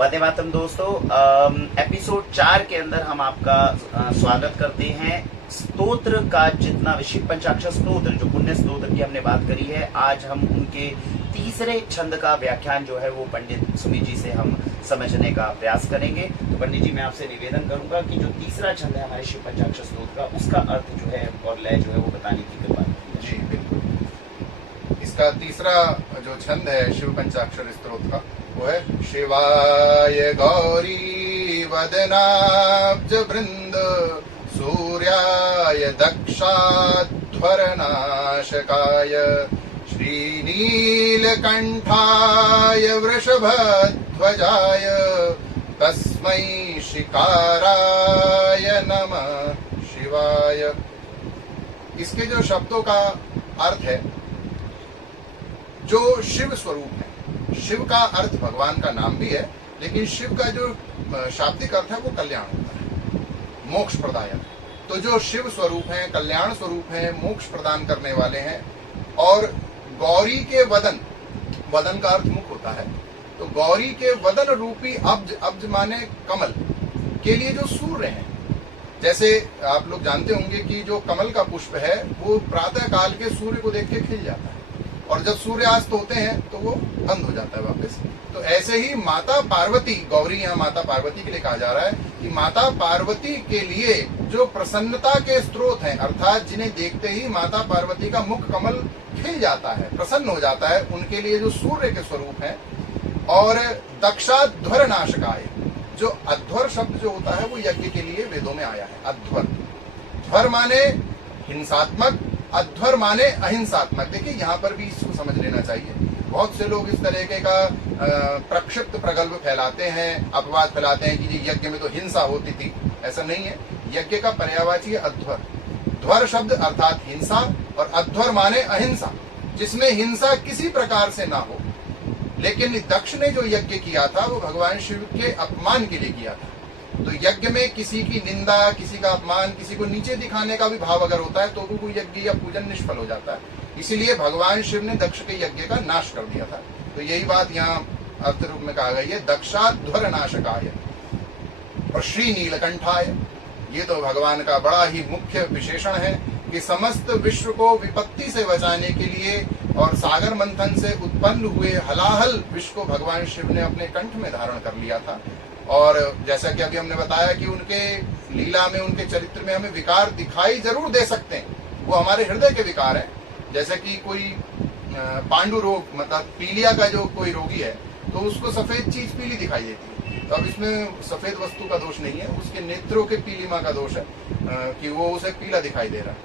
वंदे मातरम दोस्तों, एपिसोड 4 के अंदर हम आपका स्वागत करते हैं। स्तोत्र का जितना शिव पंचाक्षर स्तोत्र, जो पुण्य स्तोत्र की हमने बात करी है, आज हम उनके तीसरे छंद का व्याख्यान जो है वो पंडित सुमित जी से हम समझने का प्रयास करेंगे। तो पंडित जी, मैं आपसे निवेदन करूंगा कि जो तीसरा छंद है हमारे शिव पंचाक्षर स्तोत्र का, उसका अर्थ जो है और लय जो है वो बताने की कृपा कीजिए। जी बिल्कुल। इसका तीसरा जो छंद है शिव पंचाक्षर स्तोत्र का, वो है शिवाय गौरी वदनाब्ज वृंद सूर्याय दक्षाध्वरनाशकाय श्रीनीलकंठाय वृषभध्वजाय तस्मै शिकाराय नमः शिवाय। इसके जो शब्दों का अर्थ है, जो शिव स्वरूप है। शिव का अर्थ भगवान का नाम भी है, लेकिन शिव का जो शाब्दिक अर्थ है वो कल्याण होता है, मोक्ष प्रदायक। तो जो शिव स्वरूप हैं, कल्याण स्वरूप हैं, मोक्ष प्रदान करने वाले हैं। और गौरी के वदन, वदन का अर्थ मुख होता है, तो गौरी के वदन रूपी अब्ज, अब्ज माने कमल के लिए जो सूर्य हैं, जैसे आप लोग जानते होंगे कि जो कमल का पुष्प है वो प्रातः काल के सूर्य को देख के खिल जाता है, और जब सूर्यास्त होते हैं तो वो बंद हो जाता है वापस। तो ऐसे ही माता पार्वती, गौरी यहाँ माता पार्वती के लिए कहा जा रहा है कि माता पार्वती के लिए जो प्रसन्नता के स्रोत हैं, अर्थात जिन्हें देखते ही माता पार्वती का मुख कमल खिल जाता है, प्रसन्न हो जाता है, उनके लिए जो सूर्य के स्वरूप है। और दक्षाध्वर नाशकाय, जो अध्वर शब्द जो होता है वो यज्ञ के लिए वेदों में आया है। अध्वर, ध्वर माने हिंसात्मक, अध्वर माने अहिंसात्मक। देखिए यहाँ पर भी इसको समझ लेना चाहिए। बहुत से लोग इस तरीके का प्रक्षिप्त प्रगल्भ फैलाते हैं, अपवाद फैलाते हैं कि जी यज्ञ में तो हिंसा होती थी। ऐसा नहीं है। यज्ञ का पर्यायवाची है अध्वर। ध्वर शब्द अर्थात हिंसा, और अध्वर माने अहिंसा, जिसमें हिंसा किसी प्रकार से ना हो। लेकिन दक्ष ने जो यज्ञ किया था वो भगवान शिव के अपमान के लिए किया था। तो यज्ञ में किसी की निंदा, किसी का अपमान, किसी को नीचे दिखाने का भी भाव अगर होता है तो वो यज्ञ या पूजन निष्फल हो जाता है। इसीलिए भगवान शिव ने दक्ष के यज्ञ का नाश कर दिया था। तो यही बात यहाँ अर्थ रूप में कहा गई है, दक्षाध्वर नाशकाय और श्री नीलकंठाय। ये तो भगवान का बड़ा ही मुख्य विशेषण है कि समस्त विश्व को विपत्ति से बचाने के लिए और सागर मंथन से उत्पन्न हुए हलाहल विश्व को भगवान शिव ने अपने कंठ में धारण कर लिया था। और जैसा कि अभी हमने बताया कि उनके लीला में, उनके चरित्र में हमें विकार दिखाई जरूर दे सकते हैं, वो हमारे हृदय के विकार हैं। जैसे कि कोई पांडु रोग, मतलब पीलिया का जो कोई रोगी है तो उसको सफेद चीज पीली दिखाई देती है। तो अब इसमें सफेद वस्तु का दोष नहीं है, उसके नेत्रों के पीलिमा का दोष है कि वो उसे पीला दिखाई दे रहा है।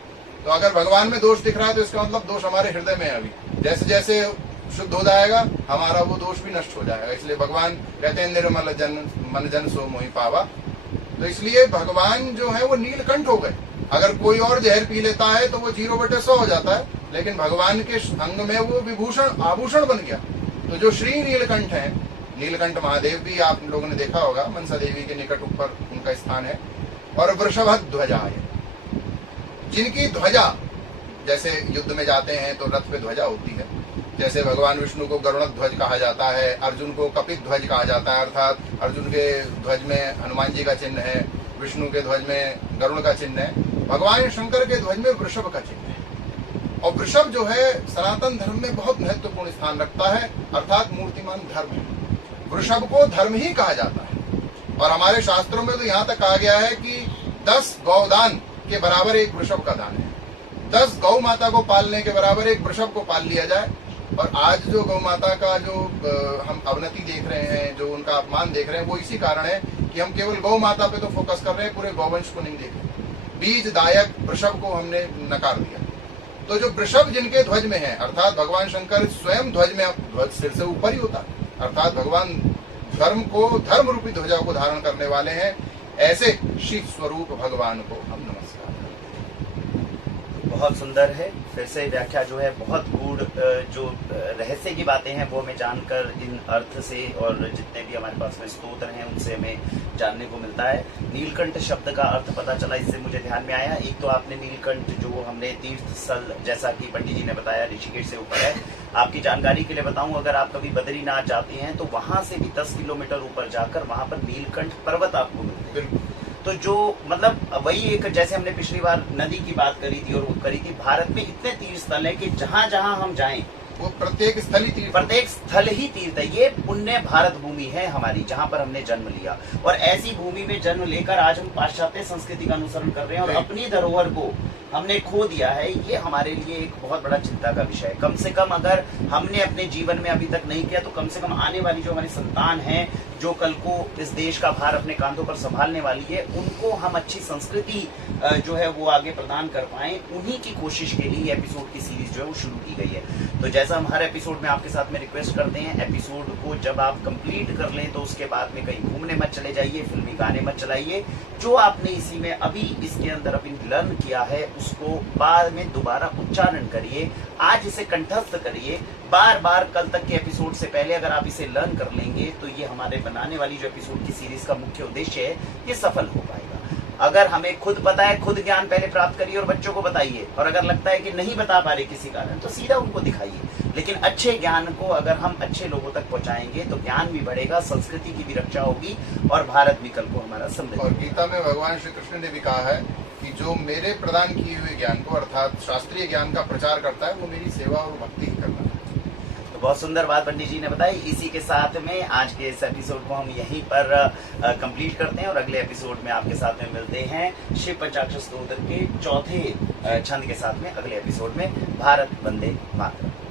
तो अगर भगवान में दोष दिख रहा है तो इसका मतलब दोष हमारे हृदय में है। अभी जैसे जैसे शुद्ध हो जाएगा हमारा वो दोष भी नष्ट हो जाएगा। इसलिए भगवान कहते हैं निर्मल जन मन जन सो मोहि पावा। तो इसलिए भगवान जो है वो नीलकंठ हो गए। अगर कोई और जहर पी लेता है तो वो 0/100 हो जाता है, लेकिन भगवान के अंग में वो विभूषण, आभूषण बन गया। तो जो श्री नीलकंठ है, नीलकंठ महादेव भी आप लोगों ने देखा होगा, मनसा देवी के निकट ऊपर उनका स्थान है। और वृषभध्वजा है, जिनकी ध्वजा, जैसे युद्ध में जाते हैं तो रथ पे ध्वजा होती है। जैसे भगवान विष्णु को गरुड़ ध्वज कहा जाता है, अर्जुन को कपित ध्वज कहा जाता है, अर्थात अर्जुन के ध्वज में हनुमान जी का चिन्ह है, विष्णु के ध्वज में गरुड़ का चिन्ह है, भगवान शंकर के ध्वज में वृषभ का चिन्ह है। और वृषभ जो है सनातन धर्म में बहुत महत्वपूर्ण स्थान रखता है, अर्थात मूर्तिमान धर्म है। वृषभ को धर्म ही कहा जाता है। और हमारे शास्त्रों में तो यहाँ तक कहा गया है कि 10 गौदान के बराबर एक वृषभ का दान है। 10 गौ माता को पालने के बराबर एक वृषभ को पाल लिया जाए। और आज जो गौ माता का जो हम अवनति देख रहे हैं, जो उनका अपमान देख रहे हैं, वो इसी कारण है कि हम केवल गौ माता पे तो फोकस कर रहे हैं, पूरे गौवंश को नहीं देख रहे। बीजदायक वृषभ को हमने नकार दिया। तो जो वृषभ जिनके ध्वज में है, अर्थात भगवान शंकर स्वयं ध्वज में, ध्वज सिर से ऊपर ही होता है, अर्थात भगवान धर्म को, धर्म रूपी ध्वजा को धारण करने वाले हैं। ऐसे शिव स्वरूप भगवान को हम नमस्कार। बहुत सुंदर है। फिर से व्याख्या जो है बहुत गूढ़ जो रहस्य की बातें हैं वो हमें जानकर इन अर्थ से और जितने भी हमारे पास में स्तोत्र हैं उनसे हमें जानने को मिलता है। नीलकंठ शब्द का अर्थ पता चला, इससे मुझे ध्यान में आया। एक तो आपने नीलकंठ जो हमने तीर्थ स्थल, जैसा कि पंडित जी ने बताया, ऋषिकेश से ऊपर है। आपकी जानकारी के लिए बताऊं, अगर आप कभी बद्रीनाथ जाते हैं तो वहां से भी 10 किलोमीटर ऊपर जाकर वहां पर नीलकंठ पर्वत आपको मिलते हैं। तो जो मतलब वही एक, जैसे हमने पिछली बार नदी की बात करी थी और वो करी थी, भारत में इतने तीर्थ स्थल है कि जहां जहां हम जाएं वो प्रत्येक स्थल ही तीर्थ है। ये पुण्य भारत भूमि है हमारी, जहां पर हमने जन्म लिया। और ऐसी भूमि में जन्म लेकर आज हम पाश्चात्य संस्कृति का अनुसरण कर रहे हैं और अपनी धरोहर को हमने खो दिया है। ये हमारे लिए एक बहुत बड़ा चिंता का विषय है। कम से कम अगर हमने अपने जीवन में अभी तक नहीं किया तो कम से कम आने वाली जो हमारी संतान है, जो कल को इस देश का भार अपने कांधों पर संभालने वाली है, उनको हम अच्छी संस्कृति जो है वो आगे प्रदान कर पाए, उन्हीं की कोशिश के लिए एपिसोड की सीरीज जो है वो शुरू की गई है। तो जैसा हम हर एपिसोड में आपके साथ में रिक्वेस्ट करते हैं, एपिसोड को जब आप कंप्लीट कर लें तो उसके बाद में कहीं घूमने मत चले जाइए, फिल्मी गाने मत चलाइए। जो आपने इसी में अभी इसके अंदर अभी लर्न किया है उसको बाद में दोबारा उच्चारण करिए, आज इसे कंठस्थ करिए बार बार। कल तक के एपिसोड से पहले अगर आप इसे लर्न कर लेंगे तो ये हमारे बनाने वाली जो एपिसोड की सीरीज का मुख्य उद्देश्य है ये सफल हो पाएगा। अगर हमें खुद पता है, खुद ज्ञान पहले प्राप्त करिए और बच्चों को बताइए। और अगर लगता है कि नहीं बता पा रहे किसी कारण तो सीधा उनको दिखाइए। लेकिन अच्छे ज्ञान को अगर हम अच्छे लोगों तक पहुंचाएंगे तो ज्ञान भी बढ़ेगा, संस्कृति की भी रक्षा होगी और भारत भी कल को हमारा समृद्ध। और गीता में भगवान श्री कृष्ण ने भी कहा है कि जो मेरे प्रदान किए हुए ज्ञान को अर्थात शास्त्रीय ज्ञान का प्रचार करता है वो मेरी सेवा और भक्ति ही करता है। तो बहुत सुंदर बात पंडित जी ने बताई। इसी के साथ में आज के इस एपिसोड को हम यहीं पर कंप्लीट करते हैं और अगले एपिसोड में आपके साथ में मिलते हैं शिव पंचाक्षर स्तोत्र के चौथे छंद के साथ में अगले एपिसोड में। भारत वंदे मातरम।